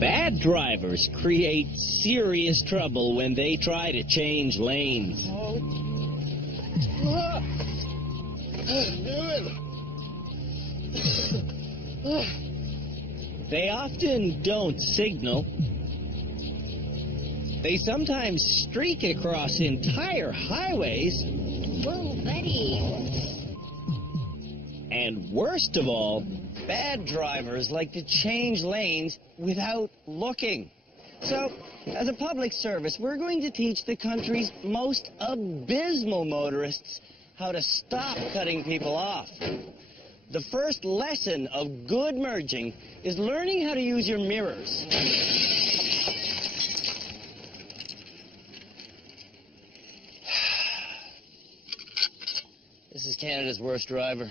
Bad drivers create serious trouble when they try to change lanes. They often don't signal. They sometimes streak across entire highways. Whoa, buddy. And worst of all, bad drivers like to change lanes without looking. So, as a public service, we're going to teach the country's most abysmal motorists how to stop cutting people off. The first lesson of good merging is learning how to use your mirrors. This is Canada's worst driver.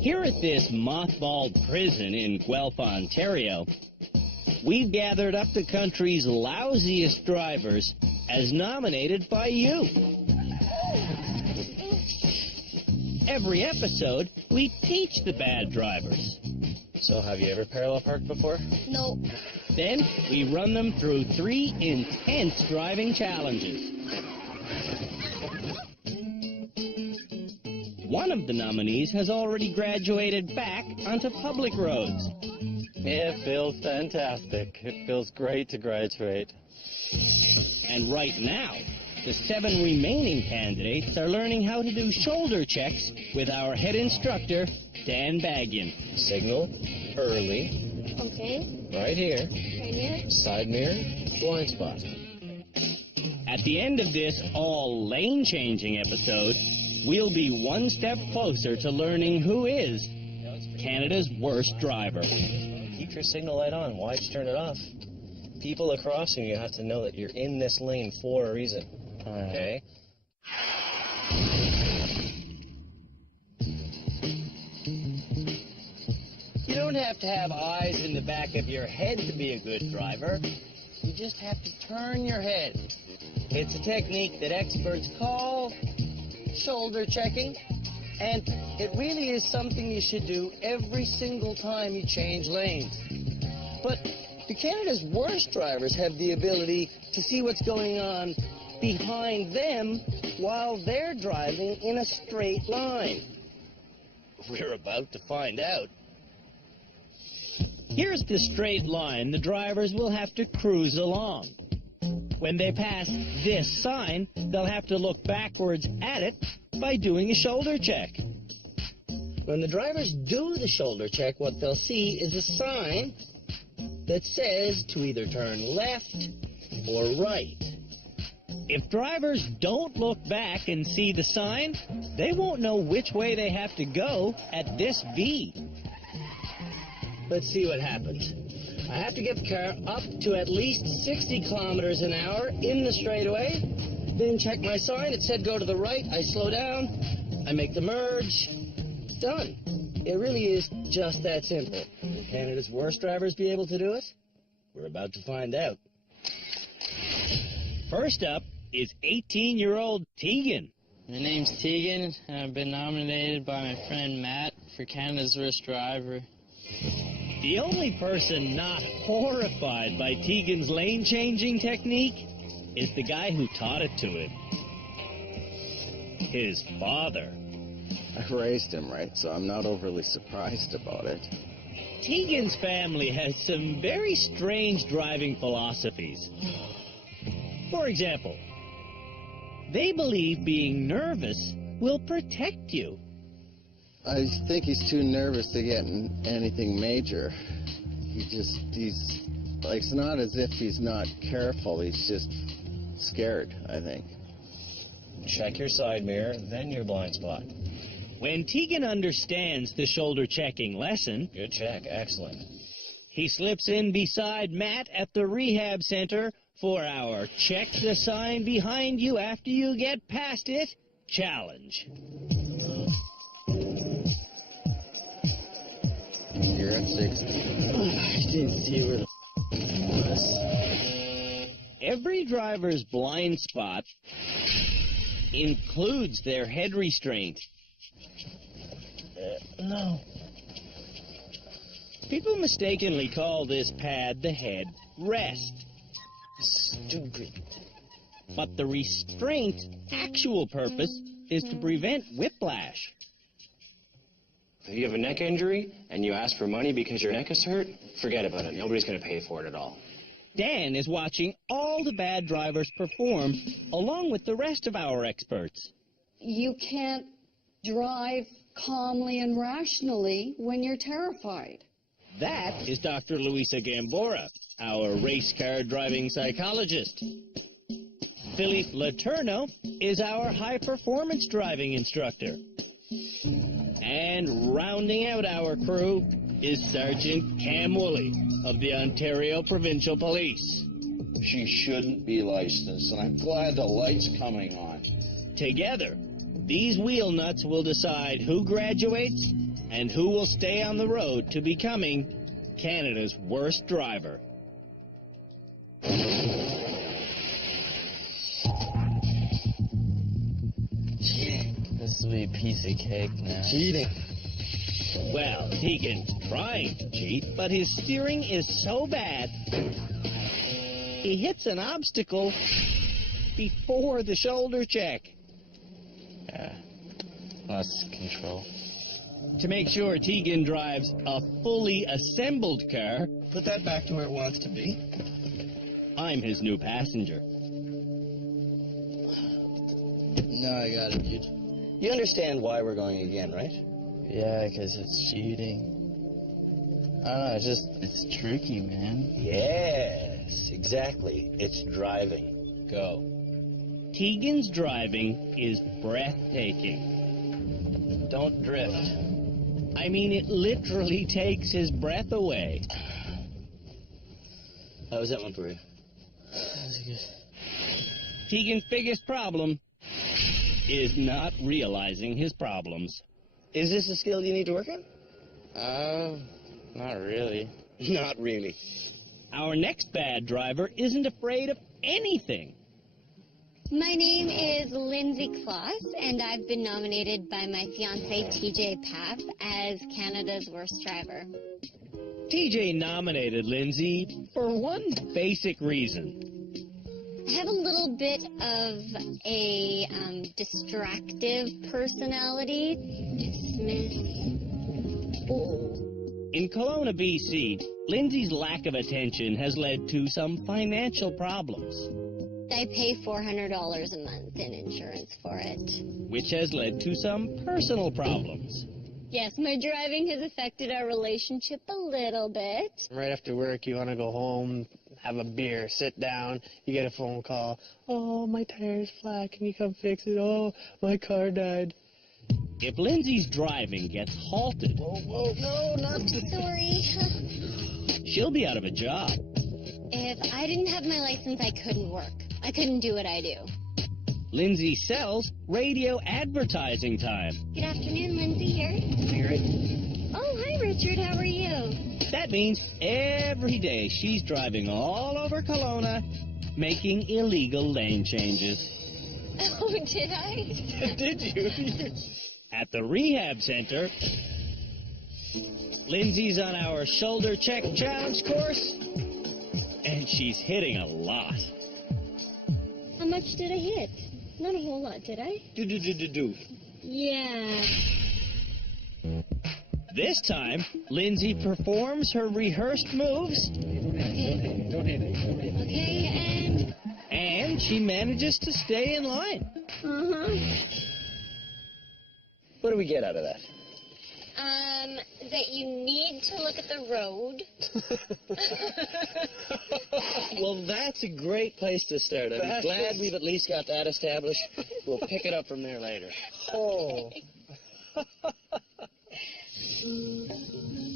Here at this mothballed prison in Guelph, Ontario, we've gathered up the country's lousiest drivers as nominated by you. Every episode, we teach the bad drivers. So have you ever parallel parked before? No. Then we run them through 3 intense driving challenges. One of the nominees has already graduated back onto public roads. It feels fantastic. It feels great to graduate. And right now, the 7 remaining candidates are learning how to do shoulder checks with our head instructor, Dan Baggian. Signal, early, Okay. right here, Right here. side mirror, blind spot. At the end of this all-lane-changing episode, we'll be one step closer to learning who is Canada's worst driver. Keep your signal light on. Why'd you turn it off? People are crossing. You have to know that you're in this lane for a reason. Okay? You don't have to have eyes in the back of your head to be a good driver. You just have to turn your head. It's a technique that experts call shoulder checking, and it really is something you should do every single time you change lanes. But the Canada's worst drivers have the ability to see what's going on behind them while they're driving in a straight line. We're about to find out. Here's the straight line the drivers will have to cruise along. When they pass this sign, they'll have to look backwards at it by doing a shoulder check. When the drivers do the shoulder check, what they'll see is a sign that says to either turn left or right. If drivers don't look back and see the sign, they won't know which way they have to go at this V. Let's see what happens. I have to get the car up to at least 60 kilometers an hour in the straightaway, then check my sign. It said go to the right. I slow down. I make the merge. Done. It really is just that simple. Will Canada's worst drivers be able to do it? We're about to find out. First up is 18-year-old Tegan. My name's Tegan, and I've been nominated by my friend Matt for Canada's worst driver. The only person not horrified by Tegan's lane-changing technique is the guy who taught it to him. His father. I raised him right, so I'm not overly surprised about it. Tegan's family has some very strange driving philosophies. For example, they believe being nervous will protect you. I think he's too nervous to get in anything major. He's like, it's not as if he's not careful, he's just scared, I think. Check your side mirror, then your blind spot. When Tegan understands the shoulder-checking lesson, Good check. Excellent. he slips in beside Matt at the rehab center for our check the sign behind you after you get past it challenge. You're at 60. I didn't see where the was. Every driver's blind spot includes their head restraint. No. People mistakenly call this pad the head rest. Stupid. But the restraint's actual purpose is to prevent whiplash. If you have a neck injury and you ask for money because your neck is hurt, forget about it. Nobody's going to pay for it at all. Dan is watching all the bad drivers perform along with the rest of our experts. You can't drive calmly and rationally when you're terrified. That is Dr. Luisa Gambora, our race car driving psychologist. Philippe Letourneau is our high-performance driving instructor. And rounding out our crew is Sergeant Cam Woolley of the Ontario Provincial Police. She shouldn't be licensed, and I'm glad the light's coming on. Together, these wheel nuts will decide who graduates and who will stay on the road to becoming Canada's worst driver. This will be a piece of cake now. Cheating. Well, Tegan's trying to cheat, but his steering is so bad, he hits an obstacle before the shoulder check. Yeah. Lost control. To make sure Tegan drives a fully assembled car, Put that back to where it wants to be. I'm his new passenger. No, I got it, dude. You understand why we're going again, right? Yeah, because it's cheating. I don't know, it's tricky, man. Yes, exactly. It's driving. Go. Tegan's driving is breathtaking. Don't drift. I mean, it literally takes his breath away. How was that one for you? That's good. Tegan's biggest problem is not realizing his problems. Is this a skill you need to work on? Not really. Not really. Our next bad driver isn't afraid of anything. My name is Lindsay Kloss, and I've been nominated by my fiancé TJ Papp as Canada's worst driver. TJ nominated Lindsay for one basic reason. I have a little bit of a distractive personality. Dismiss. Oh. In Kelowna, BC, Lindsay's lack of attention has led to some financial problems, I pay $400 a month in insurance for it. which has led to some personal problems. Yes, my driving has affected our relationship a little bit. Right after work, you want to go home, have a beer, sit down, you get a phone call. Oh, my tire's flat, can you come fix it? Oh, my car died. If Lindsay's driving gets halted, No, not sorry. she'll be out of a job. If I didn't have my license, I couldn't work. I couldn't do what I do. Lindsay sells radio advertising time. Good afternoon, Lindsay here. Oh, hi, Richard. How are you? That means every day she's driving all over Kelowna, making illegal lane changes. Oh, did I? Did you? At the rehab center, Lindsay's on our shoulder check challenge course, and she's hitting a lot. How much did I hit? Not a whole lot, did I? Do. Yeah. This time, Lindsay performs her rehearsed moves, Okay, and she manages to stay in line. What do we get out of that? that you need to look at the road. Well, that's a great place to start. I'm glad we've at least got that established. We'll pick it up from there later. Oh.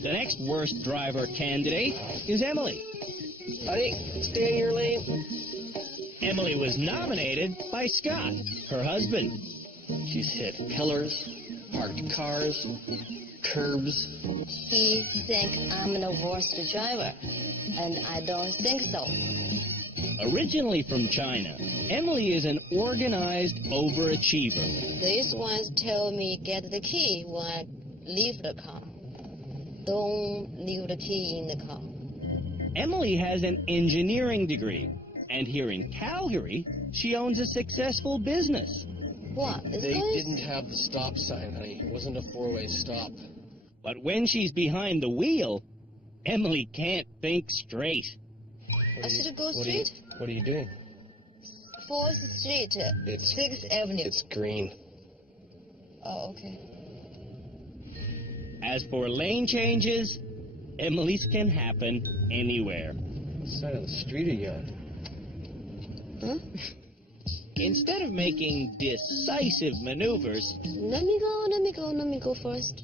The next worst driver candidate is Emily. Buddy, stay in your lane. Emily was nominated by Scott, her husband. She's hit pillars, parked cars, curbs. He think I'm the worst driver, and I don't think so. Originally from China, Emily is an organized overachiever. These ones tell me get the key when I leave the car. Don't leave the key in the car. Emily has an engineering degree, and here in Calgary, she owns a successful business. What? They didn't have the stop sign, honey. It wasn't a four-way stop. But when she's behind the wheel, Emily can't think straight. I should go straight? What are you doing? 4th Street, It's 6th Avenue. It's green. Oh, okay. As for lane changes, Emily's can happen anywhere. What side of the street are you on? Huh? Instead of making decisive maneuvers, Let me go first.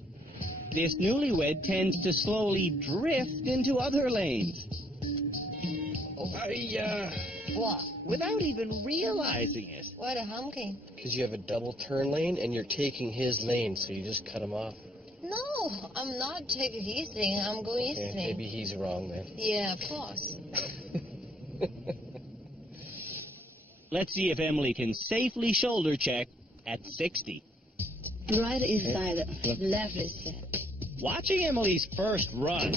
this newlywed tends to slowly drift into other lanes. What? Without even realizing it. Why the honking? Because you have a double turn lane and you're taking his lane, so you just cut him off. No, I'm not taking his thing. I'm going his Okay, thing. maybe he's wrong then. Yeah, of course. Let's see if Emily can safely shoulder check at 60. Right is side, left is side. Watching Emily's first run,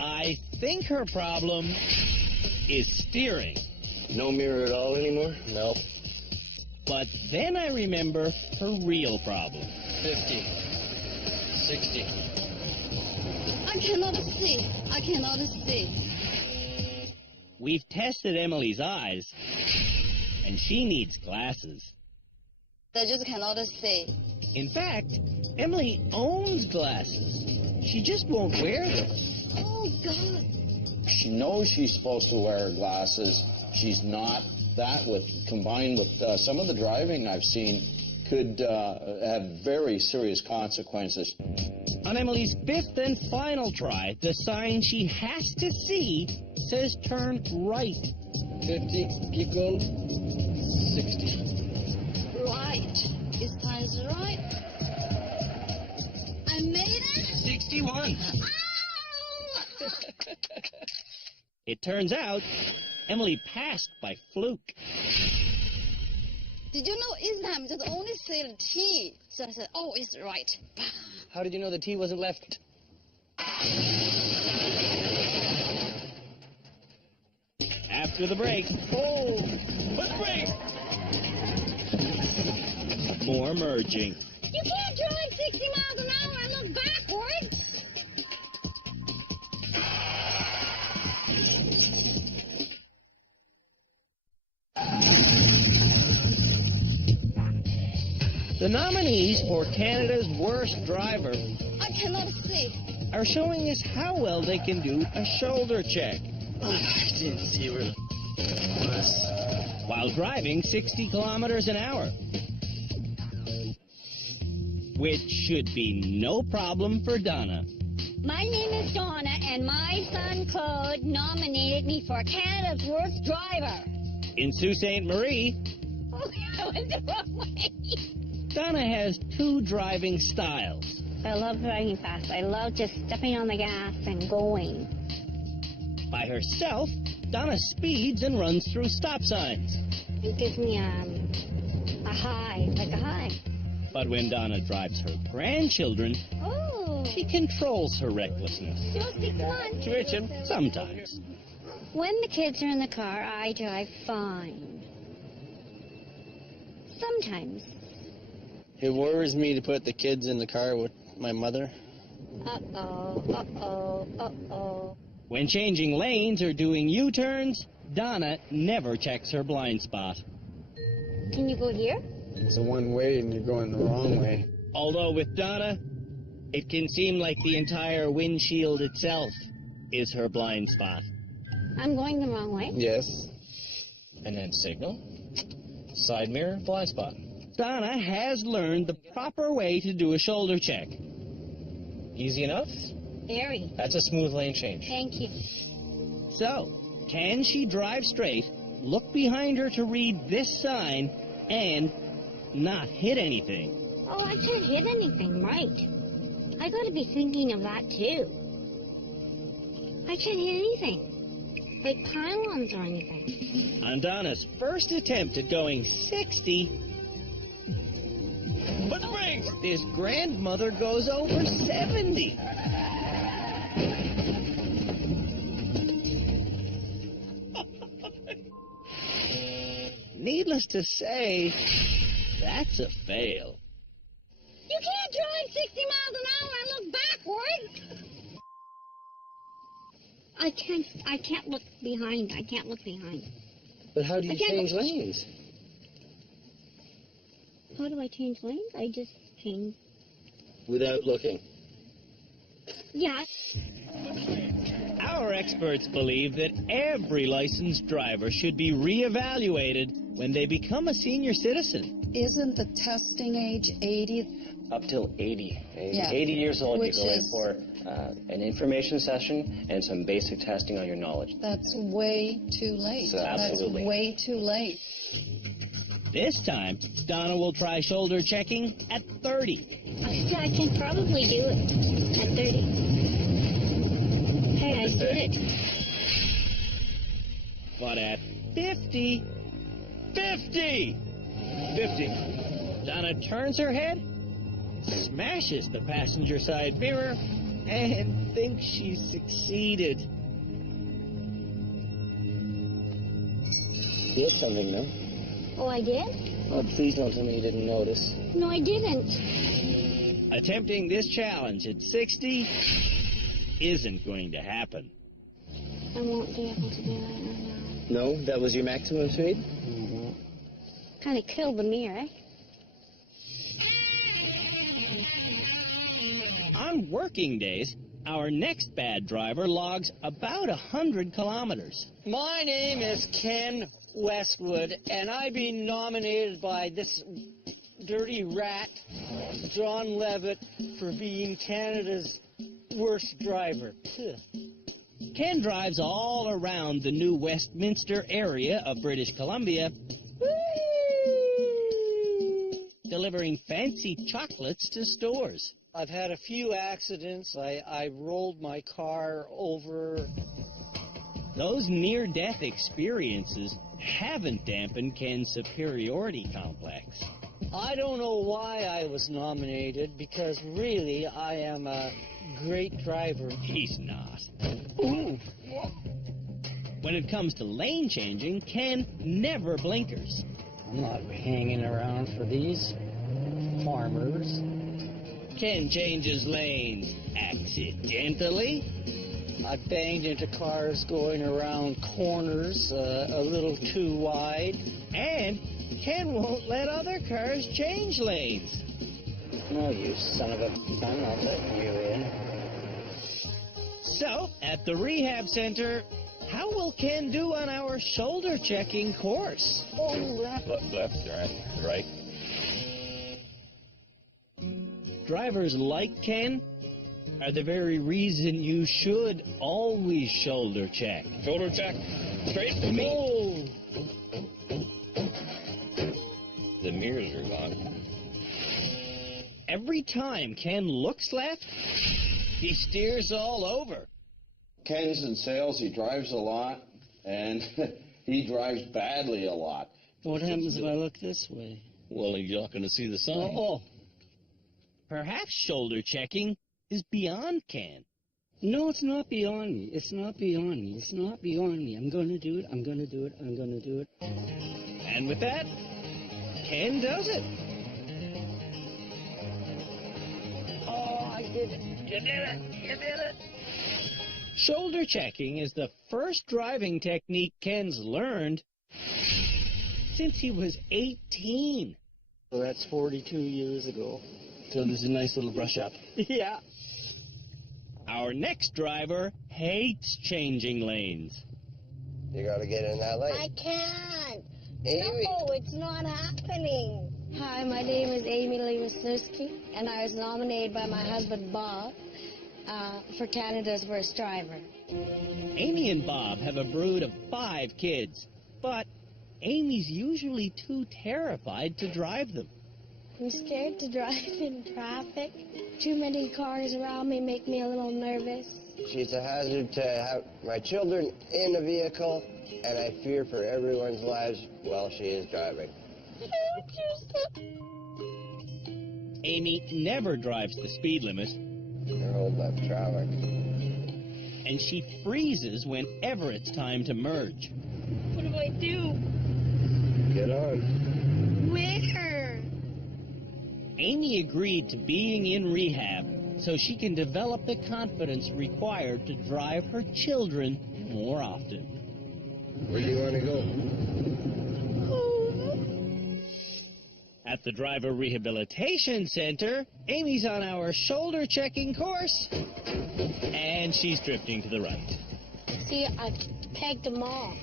I think her problem is steering. No mirror at all anymore? Nope. But then I remember her real problem. 50. 60. I cannot see. We've tested Emily's eyes, and she needs glasses. I just cannot see. In fact, Emily owns glasses. She just won't wear them. Oh, God. She knows she's supposed to wear glasses. She's not. That, combined with some of the driving I've seen, could have very serious consequences. On Emily's 5th and final try, the sign she has to see says turn right. 50. Keep going. 60. Right. This time is right. I made it? 61. Ow! It turns out, Emily passed by fluke. Did you know this time just only say the T? So I said, oh, it's right. How did you know the T wasn't left? After the break, let's break! More merging. You can't drive 60 miles an hour and look backwards. The nominees for Canada's worst driver I cannot see. are showing us how well they can do a shoulder check I didn't see where it was. while driving 60 kilometers an hour, which should be no problem for Donna. My name is Donna, and my son Claude nominated me for Canada's worst driver. In Sault Ste. Marie, Oh, I went the wrong way. Donna has two driving styles. I love driving fast. I love just stepping on the gas and going. By herself, Donna speeds and runs through stop signs. It gives me a high, like a high. But when Donna drives her grandchildren, Oh, she controls her recklessness. Josie, come on. Twitching sometimes. When the kids are in the car, I drive fine. Sometimes. It worries me to put the kids in the car with my mother. Uh-oh. When changing lanes or doing U-turns, Donna never checks her blind spot. Can you go here? It's a one-way and you're going the wrong way. Although with Donna, it can seem like the entire windshield itself is her blind spot. I'm going the wrong way. Yes. And then signal, side mirror, blind spot. Donna has learned the proper way to do a shoulder check. Easy enough? Very. That's a smooth lane change. Thank you. So, can she drive straight, look behind her to read this sign, and not hit anything? Oh, I can't hit anything, right? I gotta be thinking of that too. I can't hit anything. Like pylons or anything. On Donna's first attempt at going 60, Put the brakes! this grandmother goes over 70. Needless to say, that's a fail. You can't drive 60 miles an hour and look backward. I can't look behind. I can't look behind. But how do you I can't change look- lanes? How do I change lanes? I just change. Without looking. Yeah. Our experts believe that every licensed driver should be reevaluated when they become a senior citizen. Isn't the testing age 80? Up till 80. Yeah. 80 years old, Which you go in is- for an information session and some basic testing on your knowledge. That's way too late. So absolutely. That's way too late. This time, Donna will try shoulder checking at 30. I can probably do it at 30. Hey, I did it. But at 50, 50, Donna turns her head, smashes the passenger side mirror, and thinks she's succeeded. You hit something, no? Oh, I did? Oh, please don't tell me you didn't notice. No, I didn't. Attempting this challenge at 60 isn't going to happen. I won't be able to do it right now. No? That was your maximum speed? Kind of killed the mirror, eh? On working days, our next bad driver logs about 100 kilometers. My name is Ken Westwood, and I've been nominated by this dirty rat, John Levitt, for being Canada's worst driver. Ken drives all around the new Westminster area of British Columbia, delivering fancy chocolates to stores. I've had a few accidents. I rolled my car over. Those near-death experiences haven't dampened Ken's superiority complex. I don't know why I was nominated, because really I am a great driver. He's not. Ooh. When it comes to lane changing, Ken never blinkers. I'm not hanging around for these farmers. Ken changes lanes accidentally. I banged into cars going around corners a little too wide. And Ken won't let other cars change lanes. No, you son of a gun, I'll let you in. So, at the rehab center, how will Ken do on our shoulder checking course? Left, right. Drivers like Ken are the very reason you should always shoulder check. Shoulder check. Straight to me. Oh! The mirrors are gone. Every time Ken looks left, he steers all over. Ken's in sales. He drives a lot, and he drives badly a lot. What happens if I look this way? Well, you're not going to see the sign. Oh, Perhaps shoulder checking is beyond Ken. no, it's not beyond me. It's not beyond me. It's not beyond me. I'm going to do it. I'm going to do it. I'm going to do it. And with that, Ken does it. Oh, I did it. You did it. You did it. Shoulder checking is the first driving technique Ken's learned since he was 18. So that's 42 years ago. So there's a nice little brush up. Yeah. Our next driver hates changing lanes. You gotta get in that lane. I can't. Amy. No, it's not happening. Hi, my name is Amy Lee Wisniewski, and I was nominated by my husband Bob for Canada's Worst Driver. Amy and Bob have a brood of 5 kids, but Amy's usually too terrified to drive them. I'm scared to drive in traffic. Too many cars around me make me a little nervous. She's a hazard to have my children in the vehicle, and I fear for everyone's lives while she is driving. Amy never drives the speed limit. Hold left traffic. And she freezes whenever it's time to merge. What do I do? Get on. Where? Amy agreed to being in rehab so she can develop the confidence required to drive her children more often. Where do you want to go? At the Driver Rehabilitation Center, Amy's on our shoulder checking course, and she's drifting to the right. See, I pegged them all.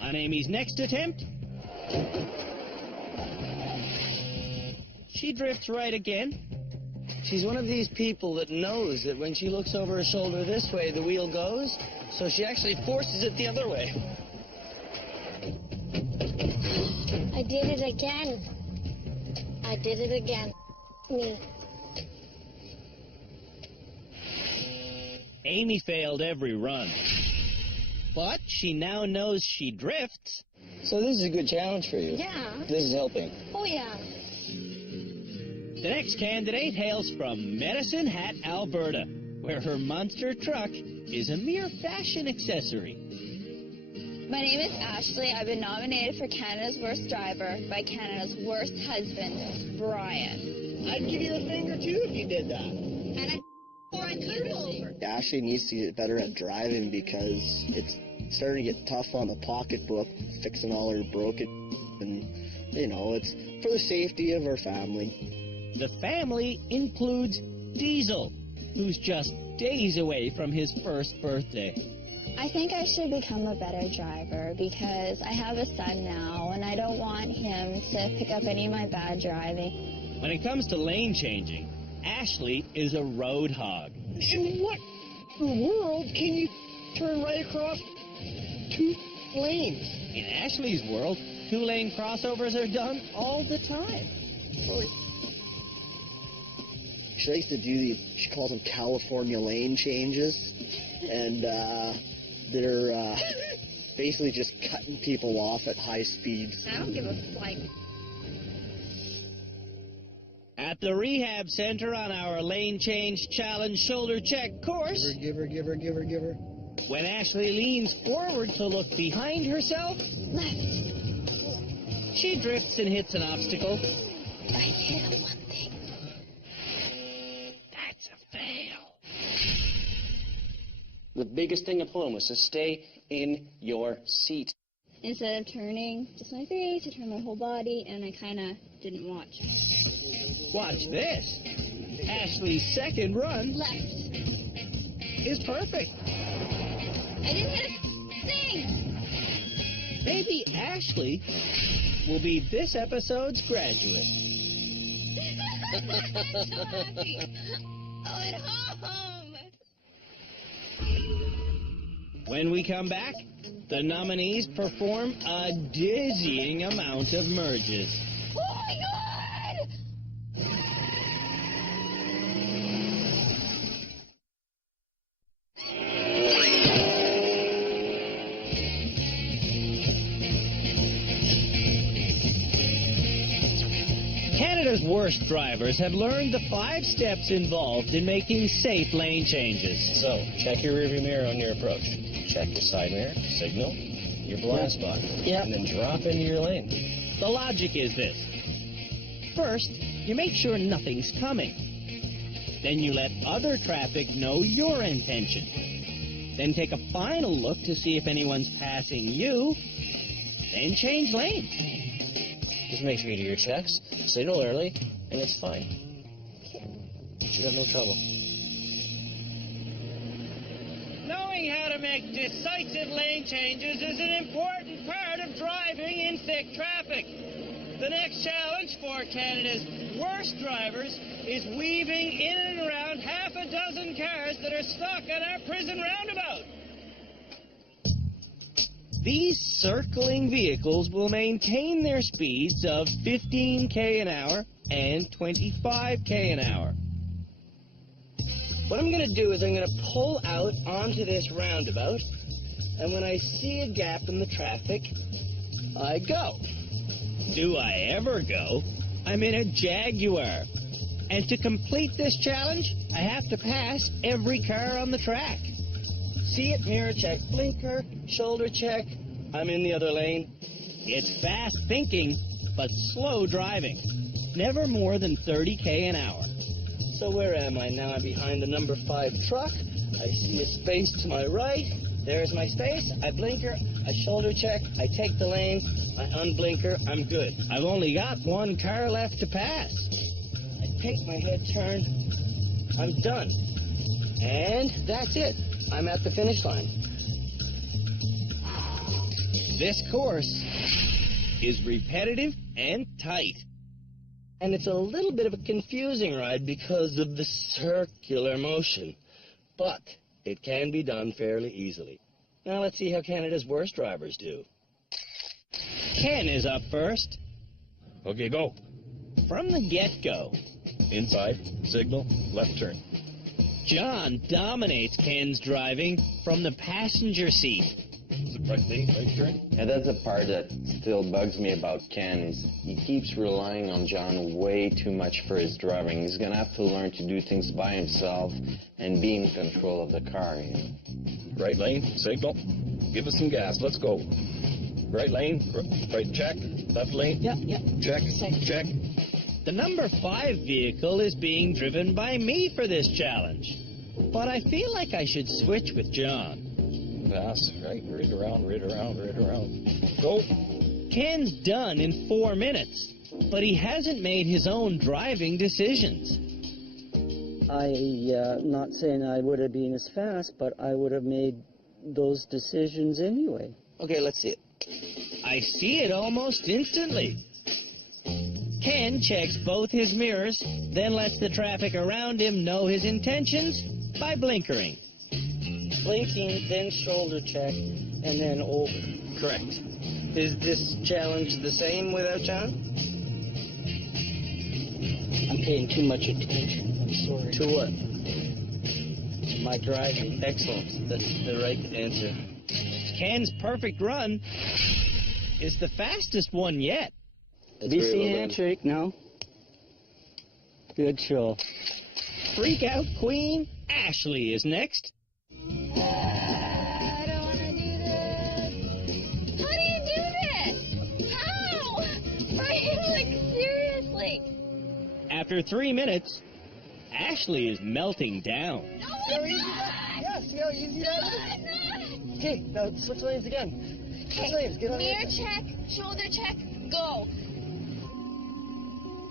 On Amy's next attempt, she drifts right again. She's one of these people that knows that when she looks over her shoulder this way, the wheel goes, so she actually forces it the other way. I did it again. I did it again. Me. Amy failed every run, but she now knows she drifts. So this is a good challenge for you. Yeah. This is helping. Oh, yeah. The next candidate hails from Medicine Hat, Alberta, where her monster truck is a mere fashion accessory. My name is Ashley. I've been nominated for Canada's Worst Driver by Canada's Worst Husband, Brian. I'd give you the finger, too, if you did that. And I could over. Ashley needs to get better at driving because it's starting to get tough on the pocketbook, fixing all her broken, and, you know, it's for the safety of our family. The family includes Diesel, who's just days away from his first birthday. I think I should become a better driver because I have a son now and I don't want him to pick up any of my bad driving. When it comes to lane changing, Ashley is a road hog. In what world can you turn right across 2 lanes? In Ashley's world, 2-lane crossovers are done all the time. She likes to do these, she calls them California lane changes, and they're basically just cutting people off at high speeds. I don't give a flying. At the rehab center on our lane change challenge shoulder check course, Give her. when Ashley leans forward to look behind herself, Left. she drifts and hits an obstacle. I hit one thing. That's a fail. The biggest thing at home was to stay in your seat. Instead of turning just my face, I turned my whole body, and I kind of didn't watch. Watch this. Ashley's second run Left. is perfect. I didn't hit a thing. Maybe Ashley will be this episode's graduate. Oh, at home. When we come back, the nominees perform a dizzying amount of merges. Oh, my God! Canada's worst drivers have learned the 5 steps involved in making safe lane changes. So, check your rearview mirror on your approach. Check your side mirror, signal, your blind spot. Yep. And then drop into your lane. The logic is this. First, you make sure nothing's coming. Then you let other traffic know your intention. Then take a final look to see if anyone's passing you. Then change lanes. Just make sure you do your checks, signal early, and it's fine. You should have no trouble. Knowing how to make decisive lane changes is an important part of driving in thick traffic. The next challenge for Canada's worst drivers is weaving in and around half a dozen cars that are stuck on our prison roundabout. These circling vehicles will maintain their speeds of 15 an hour and 25 an hour. What I'm going to do is I'm going to pull out onto this roundabout, and when I see a gap in the traffic, I go. Do I ever go? I'm in a Jaguar. And to complete this challenge, I have to pass every car on the track. See it, mirror check, blinker, shoulder check, I'm in the other lane. It's fast thinking, but slow driving. Never more than 30 an hour. So where am I now? I'm behind the number 5 truck. I see a space to my right. There's my space. I blinker, I shoulder check, I take the lane, I unblinker, I'm good. I've only got one car left to pass. I take my head turn, I'm done. And that's it. I'm at the finish line. This course is repetitive and tight. And it's a little bit of a confusing ride because of the circular motion. But it can be done fairly easily. Now let's see how Canada's worst drivers do. Ken is up first. Okay, go. From the get-go. Inside, signal, left turn. John dominates Ken's driving from the passenger seat. Right turn. Yeah, that's the part that still bugs me about Ken is he keeps relying on John way too much for his driving. He's going to have to learn to do things by himself and be in control of the car. You know? Right lane, signal. Give us some gas. Let's go. Right lane, right check. Left lane. Yeah. Check. Check. The number 5 vehicle is being driven by me for this challenge. But I feel like I should switch with John. Pass, right around. Go. Ken's done in 4 minutes, but he hasn't made his own driving decisions. Not saying I would have been as fast, but I would have made those decisions anyway. Okay, let's see it. I see it almost instantly. Ken checks both his mirrors, then lets the traffic around him know his intentions by blinkering. Blinking, then shoulder check, and then over. Correct. Is this challenge the same without John? I'm paying too much attention. I'm sorry. To what? My driving. Excellent. That's the right answer. Ken's perfect run is the fastest one yet. BC handshake now. Good show. Freak out queen Ashley is next. I don't want to do this. How do you do this? How? Like, seriously. After 3 minutes, Ashley is melting down. No, it's not. Yeah, see how easy that is? Okay, now switch lanes again. Switch lanes, get on Mirror check, shoulder check, go.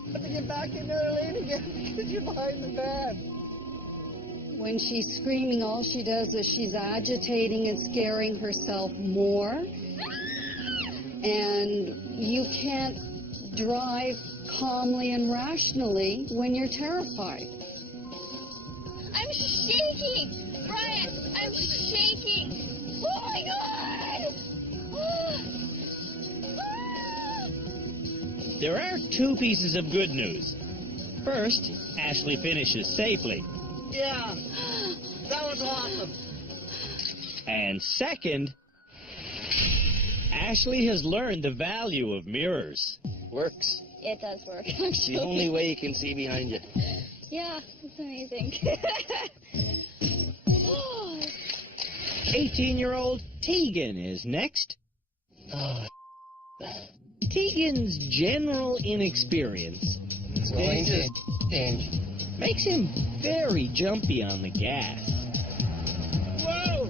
I have to get back in their lane again because you're behind the van. When she's screaming, all she does is she's agitating and scaring herself more. And you can't drive calmly and rationally when you're terrified. I'm shaking, Brian. I'm shaking. Oh my God! There are 2 pieces of good news. First, Ashley finishes safely. Yeah, that was awesome. And second, Ashley has learned the value of mirrors. Works. It does work, It's actually. the only way you can see behind you. Yeah, it's amazing. 18-year-old Tegan is next. Oh, Tegan's general inexperience makes him very jumpy on the gas. Whoa!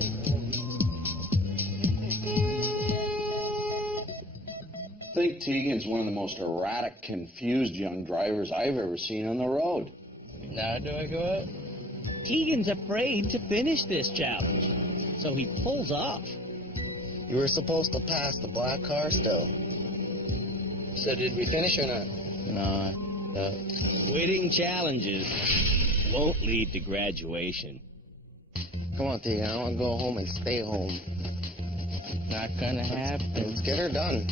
I think Tegan's one of the most erratic, confused young drivers I've ever seen on the road. Now do I go out? Tegan's afraid to finish this challenge, so he pulls off. You were supposed to pass the black car still. So did we finish or not? No. Quitting challenges won't lead to graduation. Come on, Tegan. I want to go home and stay home. Not gonna happen. Let's get her done.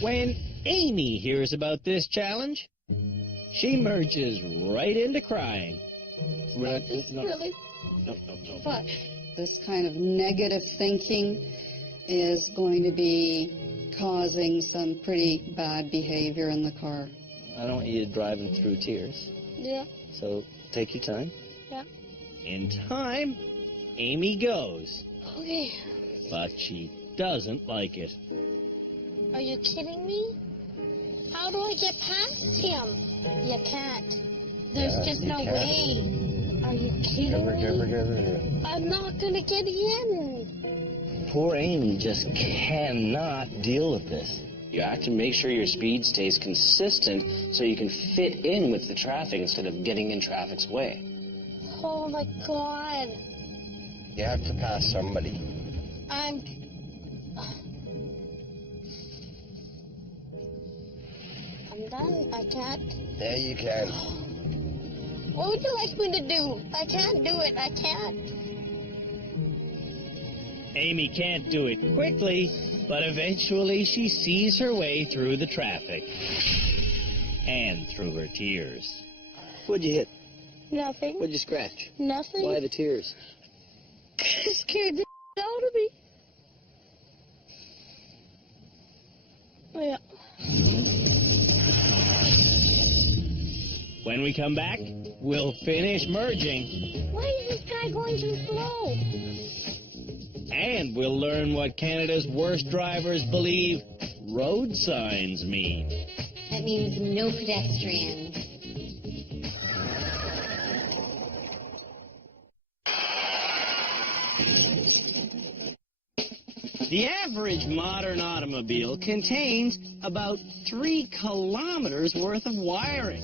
When Amy hears about this challenge, she merges right into crying. Really? No. But this kind of negative thinking is going to be causing some pretty bad behavior in the car. I don't want you driving through tears. Yeah. So take your time. Yeah. In time, Amy goes. Okay. But she doesn't like it. Are you kidding me? How do I get past him? You can't. There's just no way. Are you kidding me? I'm not gonna get in. Poor Amy just cannot deal with this. You have to make sure your speed stays consistent so you can fit in with the traffic instead of getting in traffic's way. Oh my God. You have to pass somebody. I'm done. I can't. Yeah, you can. What would you like me to do? I can't do it. I can't. Amy can't do it quickly, but eventually she sees her way through the traffic. And through her tears. What'd you hit? Nothing. What'd you scratch? Nothing. Why the tears? It scared the out of me. Yeah. When we come back, we'll finish merging. Why is this guy going too slow? And we'll learn what Canada's worst drivers believe road signs mean. That means no pedestrians. The average modern automobile contains about 3 kilometers worth of wiring.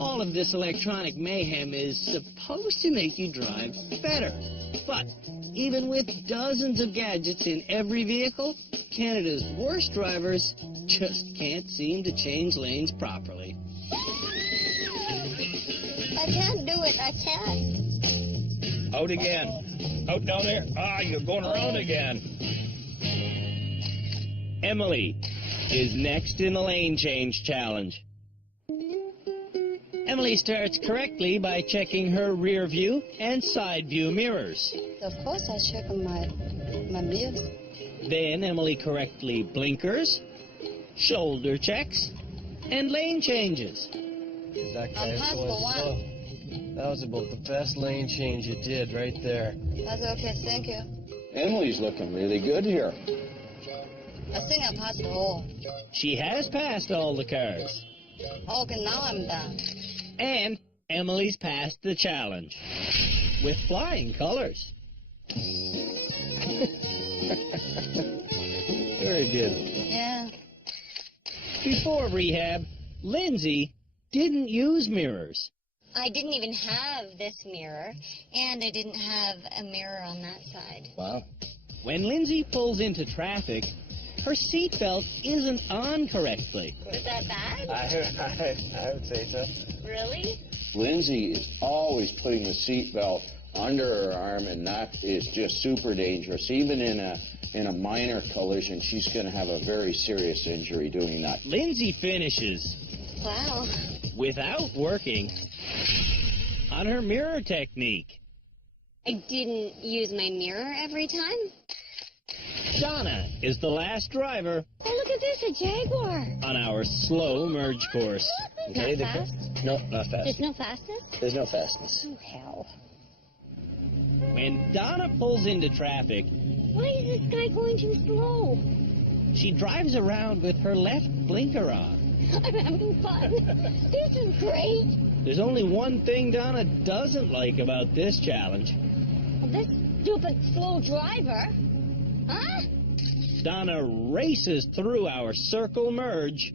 All of this electronic mayhem is supposed to make you drive better. But even with dozens of gadgets in every vehicle, Canada's worst drivers just can't seem to change lanes properly. I can't do it. I can't. Out again. Out down there. Ah, you're going around again. Emily is next in the lane change challenge. Emily starts correctly by checking her rear view and side view mirrors. Of course I check my mirrors. Then Emily correctly blinkers, shoulder checks, and lane changes. That guy's going slow. That was about the best lane change you did right there. That's okay, thank you. Emily's looking really good here. I think I passed all. She has passed all the cars. Okay, now I'm done. And Emily's passed the challenge. With flying colors. Very good. Yeah. Before rehab, Lindsay didn't use mirrors. I didn't even have this mirror, and I didn't have a mirror on that side. Wow. When Lindsay pulls into traffic, her seatbelt isn't on correctly. Was that bad? I would say so. Really? Lindsay is always putting the seatbelt under her arm, and that is just super dangerous. Even in a minor collision, she's going to have a very serious injury doing that. Lindsay finishes. Wow. Without working on her mirror technique. I didn't use my mirror every time? Donna is the last driver. Oh, look at this, a Jaguar. On our slow merge course. Okay, Not fast? No, not fast. There's no fastness? There's no fastness. Oh, hell. When Donna pulls into traffic, Why is this guy going too slow? she drives around with her left blinker on. I'm having fun. This is great. There's only one thing Donna doesn't like about this challenge. Well, this stupid slow driver. Huh? Donna races through our circle merge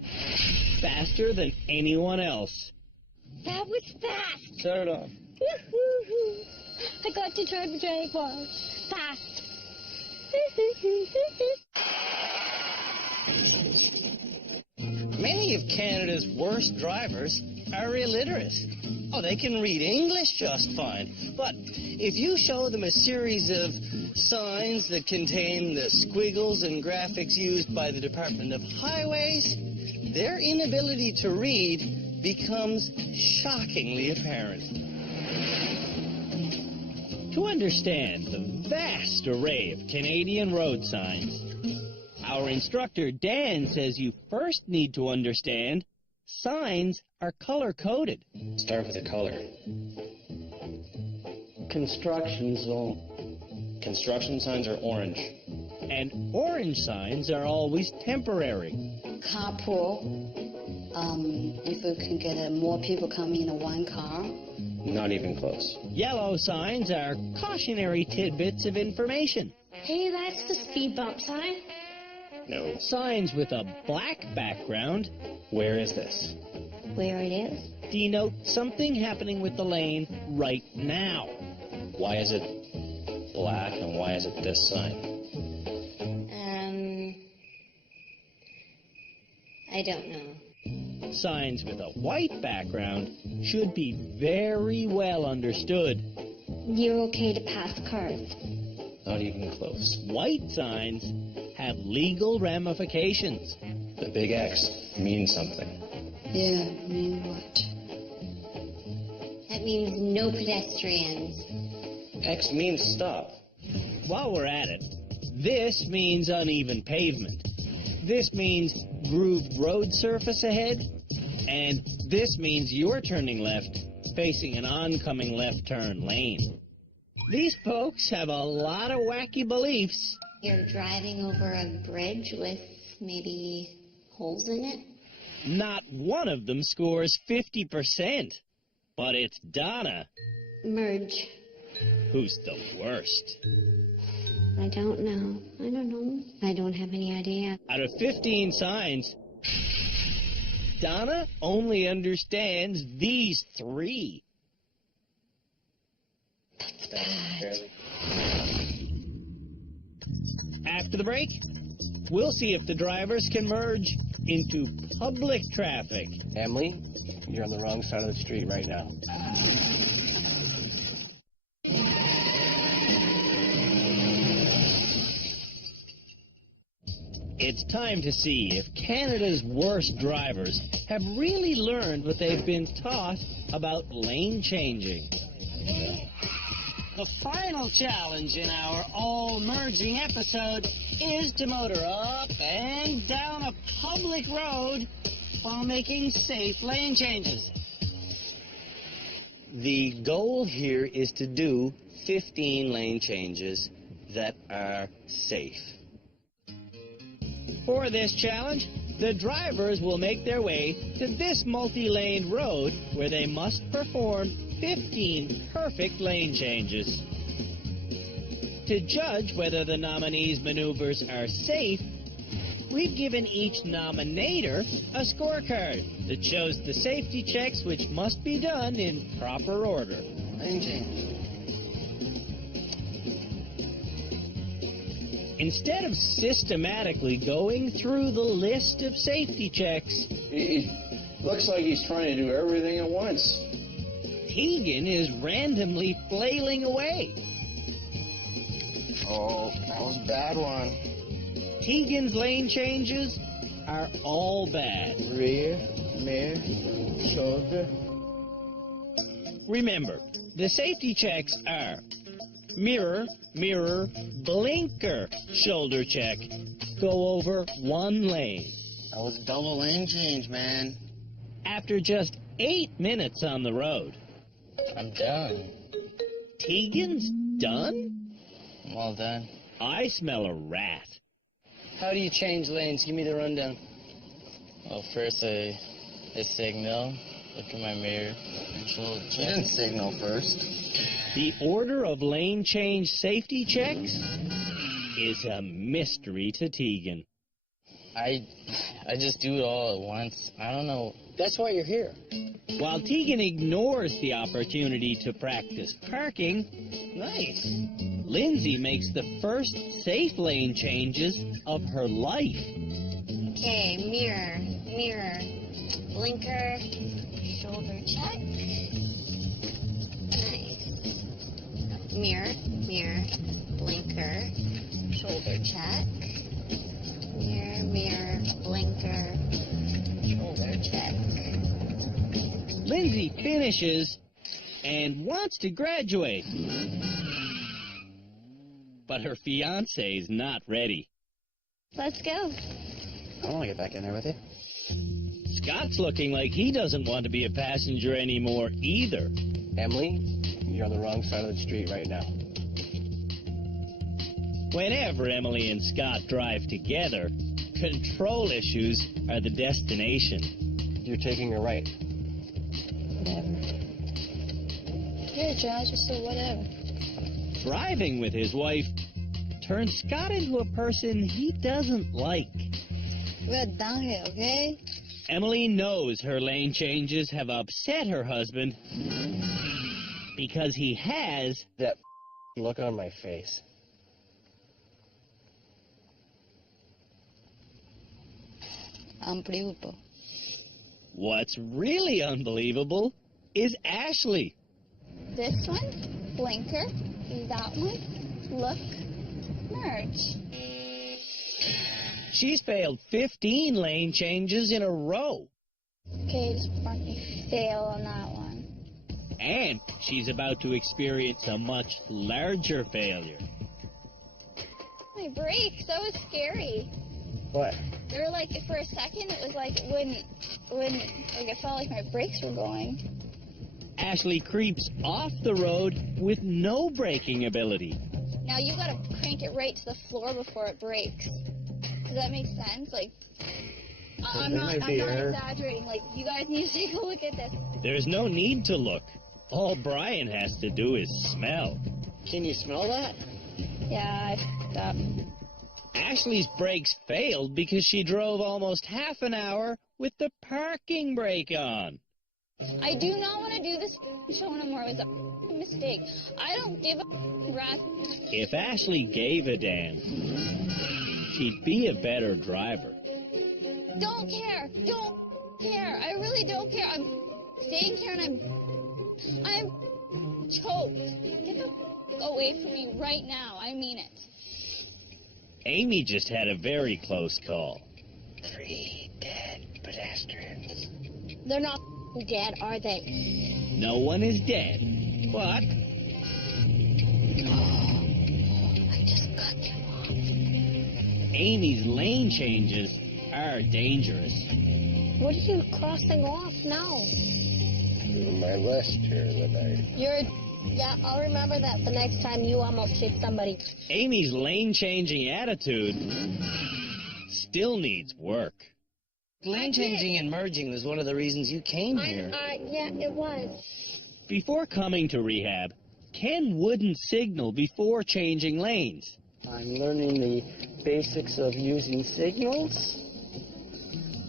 faster than anyone else. That was fast. Start it off. I got to drive a Jaguar. Fast. Many of Canada's worst drivers are illiterate. Oh, they can read English just fine. But if you show them a series of signs that contain the squiggles and graphics used by the Department of Highways, their inability to read becomes shockingly apparent. To understand the vast array of Canadian road signs, our instructor Dan says you first need to understand signs are color-coded. Start with the color. Construction zone. Construction signs are orange. And orange signs are always temporary. Carpool. If we can get more people coming in one car. Not even close. Yellow signs are cautionary tidbits of information. Hey, that's the speed bump sign. No. Signs with a black background. Where is this? Where it is? Denote something happening with the lane right now. Why is it black and why is it this sign? I don't know. Signs with a white background should be very well understood. You're okay to pass cars. Not even close. White signs have legal ramifications. The big X means something. Yeah, mean what? That means no pedestrians. X means stop. While we're at it, this means uneven pavement. This means grooved road surface ahead. And this means you're turning left, facing an oncoming left turn lane. These folks have a lot of wacky beliefs. You're driving over a bridge with maybe holes in it? Not one of them scores 50%. But it's Donna. Merge. Who's the worst? I don't know. I don't know. I don't have any idea. Out of 15 signs, Donna only understands these 3. That's bad. After the break, we'll see if the drivers can merge into public traffic. Emily, you're on the wrong side of the street right now. It's time to see if Canada's worst drivers have really learned what they've been taught about lane changing. The final challenge in our all-merging episode is to motor up and down a public road while making safe lane changes. The goal here is to do 15 lane changes that are safe. For this challenge, the drivers will make their way to this multi-lane road where they must perform 15 perfect lane changes. To judge whether the nominees' maneuvers are safe, we've given each nominator a scorecard that shows the safety checks which must be done in proper order. Lane change. Instead of systematically going through the list of safety checks, He looks like he's trying to do everything at once. Tegan is randomly flailing away. Oh, that was a bad one. Tegan's lane changes are all bad. Rear, mirror, shoulder. Remember, the safety checks are mirror, mirror, blinker, shoulder check. Go over one lane. That was a double lane change, man. After just 8 minutes on the road. I'm done. Tegan's done? I'm all done. I smell a rat. How do you change lanes? Give me the rundown. Well, first I signal, look in my mirror, shoulder check. You didn't signal first. The order of lane change safety checks is a mystery to Tegan. I just do it all at once. I don't know. That's why you're here. While Tegan ignores the opportunity to practice parking, Nice. Lindsay makes the first safe lane changes of her life. Okay, mirror, mirror, blinker, shoulder check. Nice. Mirror, mirror, blinker, shoulder check. Mirror, mirror, blinker, shoulder check. Lindsay finishes and wants to graduate. But her fiancé's not ready. Let's go. I want to get back in there with you. Scott's looking like he doesn't want to be a passenger anymore either. Emily, you're on the wrong side of the street right now. Whenever Emily and Scott drive together, control issues are the destination. You're taking a right. Whatever. You're a judge, so whatever. Driving with his wife turns Scott into a person he doesn't like. We're down here, okay? Emily knows her lane changes have upset her husband because he has that look on my face. Unbelievable. What's really unbelievable is Ashley. This one, blinker. That one, look, merge. She's failed 15 lane changes in a row. Okay, just mark me fail on that one. And she's about to experience a much larger failure. My brakes, that was scary. What? They were like, for a second, it was like it wouldn't, like it felt like my brakes were going. Ashley creeps off the road with no braking ability. Now you gotta crank it right to the floor before it brakes. Does that make sense? Like, I'm not exaggerating. Like, you guys need to take a look at this. There's no need to look. All Brian has to do is smell. Can you smell that? Yeah, I f***ed up. Ashley's brakes failed because she drove almost half an hour with the parking brake on. I do not want to do this show anymore. It was a mistake. I don't give a rat. If Ashley gave a damn, she'd be a better driver. Don't care. Don't care. I really don't care. I'm staying here and I'm choked. Get the away from me right now. I mean it. Amy just had a very close call. 3 dead pedestrians. They're not dead, are they? No one is dead, but... I just cut them off. Amy's lane changes are dangerous. What are you crossing off now? My list here that Yeah, I'll remember that the next time you almost hit somebody. Amy's lane-changing attitude still needs work. Lane changing and merging was one of the reasons you came here. Yeah, it was. Before coming to rehab, Ken wouldn't signal before changing lanes. I'm learning the basics of using signals.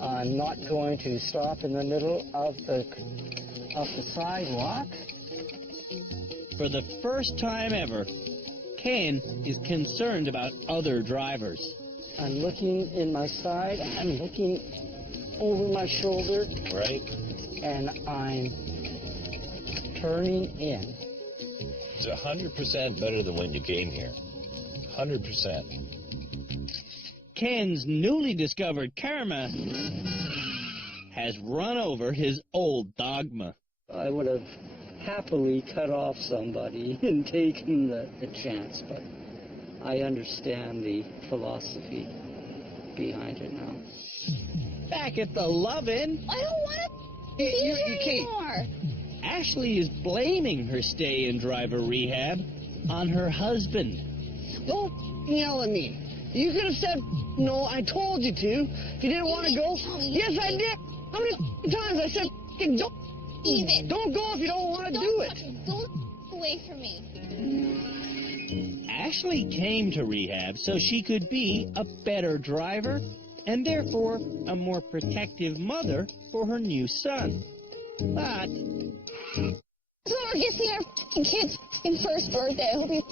I'm not going to stop in the middle of the sidewalk. For the first time ever, Ken is concerned about other drivers. I'm looking in my side, I'm looking over my shoulder. Right. And I'm turning in. It's 100% better than when you came here. 100%. Ken's newly discovered karma has run over his old dogma. I would have happily cut off somebody and taken the chance, but I understand the philosophy behind it now. Back at the Love-In, I don't want to be here anymore. Ashley is blaming her stay in driver rehab on her husband. Don't yell at me. You could have said, no, I told you to. If you didn't want to go. Yes, I did. How many times I said, don't go if you don't want to do it. Don't away from me. Ashley came to rehab so she could be a better driver and therefore a more protective mother for her new son. But So we're getting our kid's first birthday. I hope you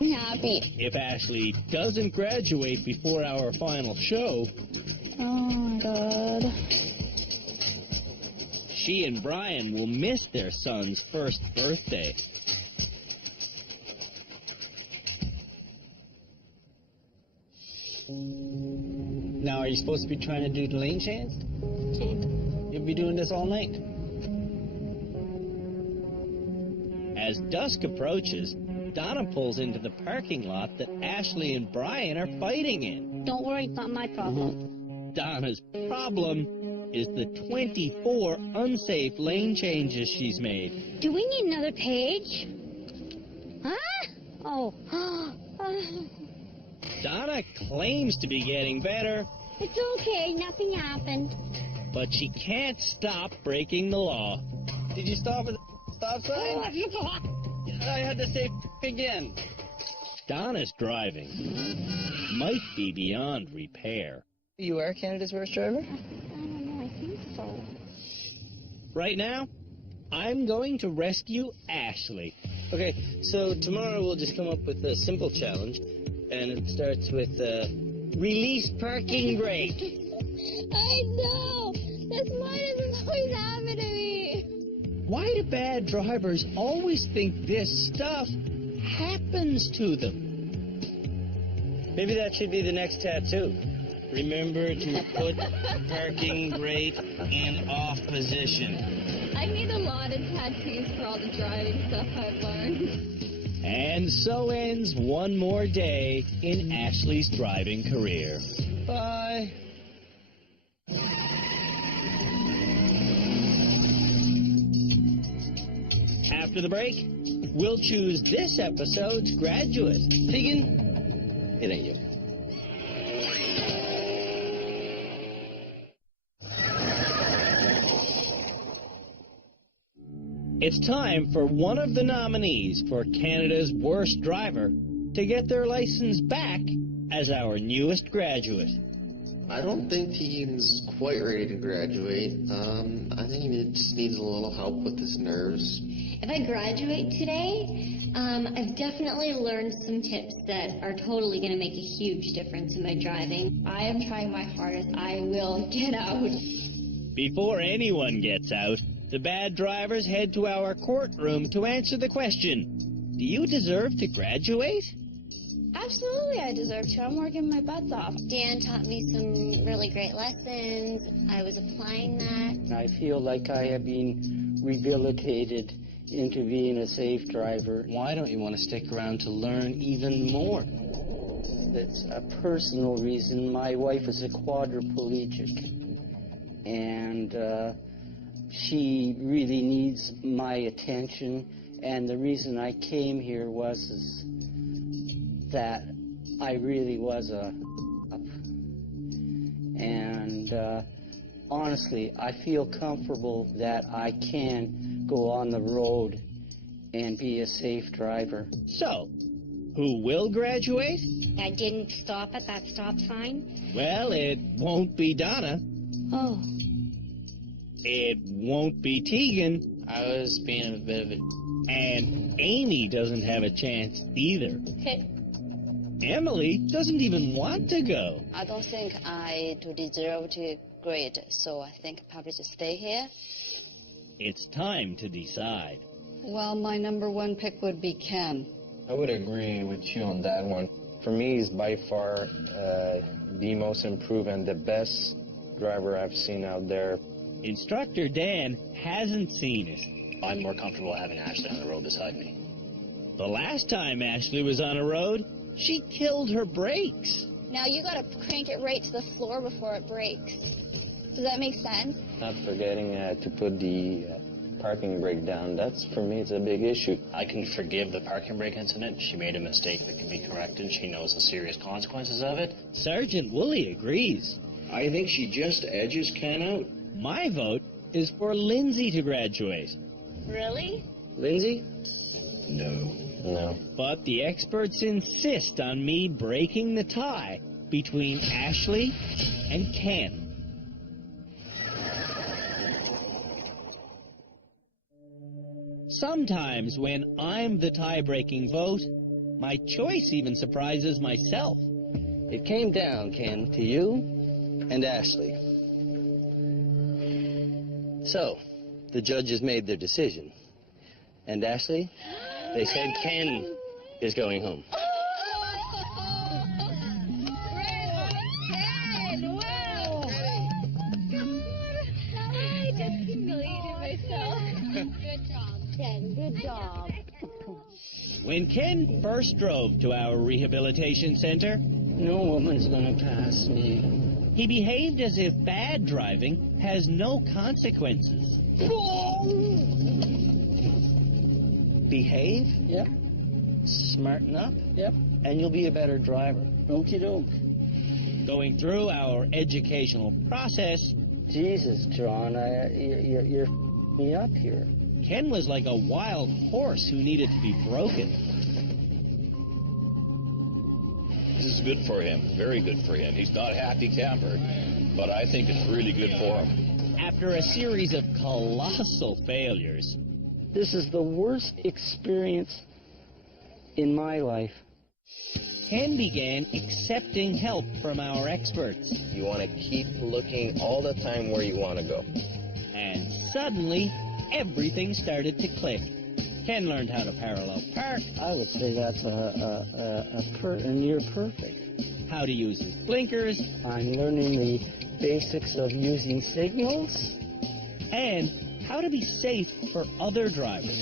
I'm happy. If Ashley doesn't graduate before our final show, Oh my God. she and Brian will miss their son's first birthday. Now, are you supposed to be trying to do the lane change? You'll be doing this all night. As dusk approaches, Donna pulls into the parking lot that Ashley and Brian are fighting in. Don't worry, it's not my problem. Donna's problem is the 24 unsafe lane changes she's made. Do we need another page? Huh? Oh. Donna claims to be getting better, It's okay, nothing happened. but she can't stop breaking the law. Did you stop at the stop sign? Oh, I forgot. I had to say again. Donna's driving might be beyond repair. You are Canada's worst driver? I don't know, I think so. Right now, I'm going to rescue Ashley. Okay, so tomorrow we'll just come up with a simple challenge, and it starts with release parking brake. I know. That's why this is always happening to me. Why do bad drivers always think this stuff happens to them? Maybe that should be the next tattoo. Remember to put parking brake in off position. I need a lot of tattoos for all the driving stuff I've learned. And so ends one more day in Ashley's driving career. Bye. After the break, we'll choose this episode's graduate. Tegan, it ain't you. It's time for one of the nominees for Canada's Worst Driver to get their license back as our newest graduate. I don't think he's quite ready to graduate. I think he just needs a little help with his nerves. If I graduate today, I've definitely learned some tips that are totally going to make a huge difference in my driving. I am trying my hardest. I will get out. Before anyone gets out, the bad drivers head to our courtroom to answer the question, do you deserve to graduate? Absolutely, I deserve to. I'm working my butts off. Dan taught me some really great lessons. I was applying that. I feel like I have been rehabilitated into being a safe driver. Why don't you want to stick around to learn even more? It's a personal reason. My wife is a quadriplegic, and she really needs my attention. And the reason I came here was that I really was honestly, I feel comfortable that I can go on the road and be a safe driver. So, who will graduate? I didn't stop at that stop sign. Well, it won't be Donna. Oh. It won't be Tegan. I was being a bit of a... And Amy doesn't have a chance either. Okay. Emily doesn't even want to go. I don't think I do deserve to grade, so I think probably just stay here. It's time to decide. Well, my number one pick would be Ken. I would agree with you on that one. For me, he's by far the most improved and the best driver I've seen out there. Instructor Dan hasn't seen it. I'm more comfortable having Ashley on the road beside me. The last time Ashley was on a road, she killed her brakes. Now you gotta crank it right to the floor before it breaks. Does that make sense? Not forgetting to put the parking brake down. That's, for me, it's a big issue. I can forgive the parking brake incident. She made a mistake that can be corrected. She knows the serious consequences of it. Sergeant Woolley agrees. I think she just edges Ken out. My vote is for Lindsay to graduate. Really? Lindsay? No. But the experts insist on me breaking the tie between Ashley and Ken. Sometimes when I'm the tie-breaking vote, My choice even surprises myself. It came down, Ken, to you and Ashley. So, the judges made their decision. And Ashley, they said Ken is going home. I just humiliated myself. Good job, Ken. Good job. When Ken first drove to our rehabilitation center, no woman's gonna pass me. He behaved as if bad driving has no consequences. Behave? Yep. Smarten up? Yep. And you'll be a better driver. Okie doke. Going through our educational process, Jesus, John, you're me up here. Ken was like a wild horse who needed to be broken. This is good for him, very good for him. He's not a happy camper, but I think it's really good for him. After a series of colossal failures, this is the worst experience in my life. Ken began accepting help from our experts. You want to keep looking all the time where you want to go. And suddenly, everything started to click. Ken learned how to parallel park. I would say that's a near perfect. How to use his blinkers. I'm learning the basics of using signals. And how to be safe for other drivers.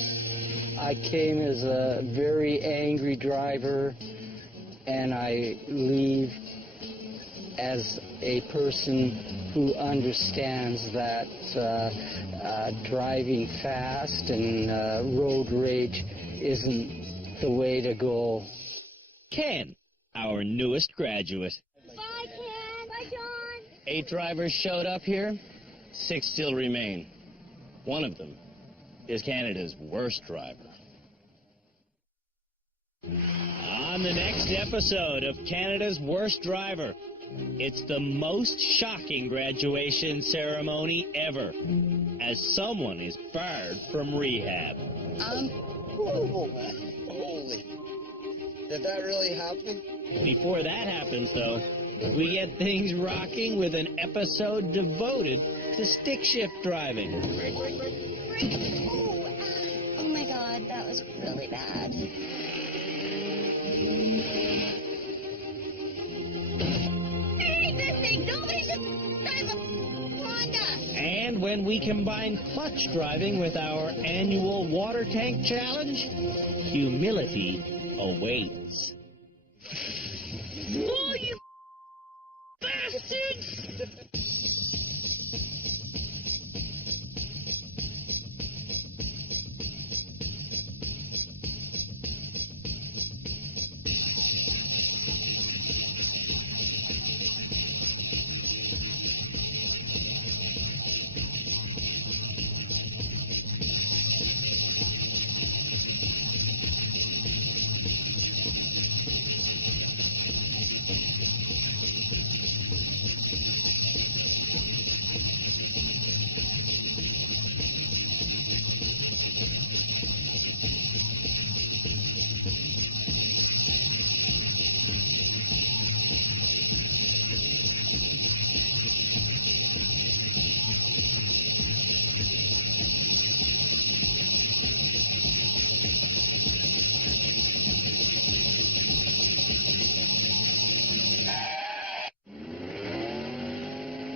I came as a very angry driver, and I leave as a person who understands that driving fast and road rage isn't the way to go. Ken, our newest graduate. Bye, Ken. Bye, John. 8 drivers showed up here. 6 still remain. One of them is Canada's worst driver. On the next episode of Canada's Worst Driver, it's the most shocking graduation ceremony ever, as someone is barred from rehab. Horrible, man. Holy. Did that really happen? Before that happens, though, we get things rocking with an episode devoted to stick shift driving. Oh my God, that was really bad. And when we combine clutch driving with our annual water tank challenge, humility awaits. Oh, you bastards!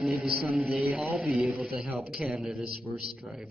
Maybe someday I'll be able to help Canada's worst driver.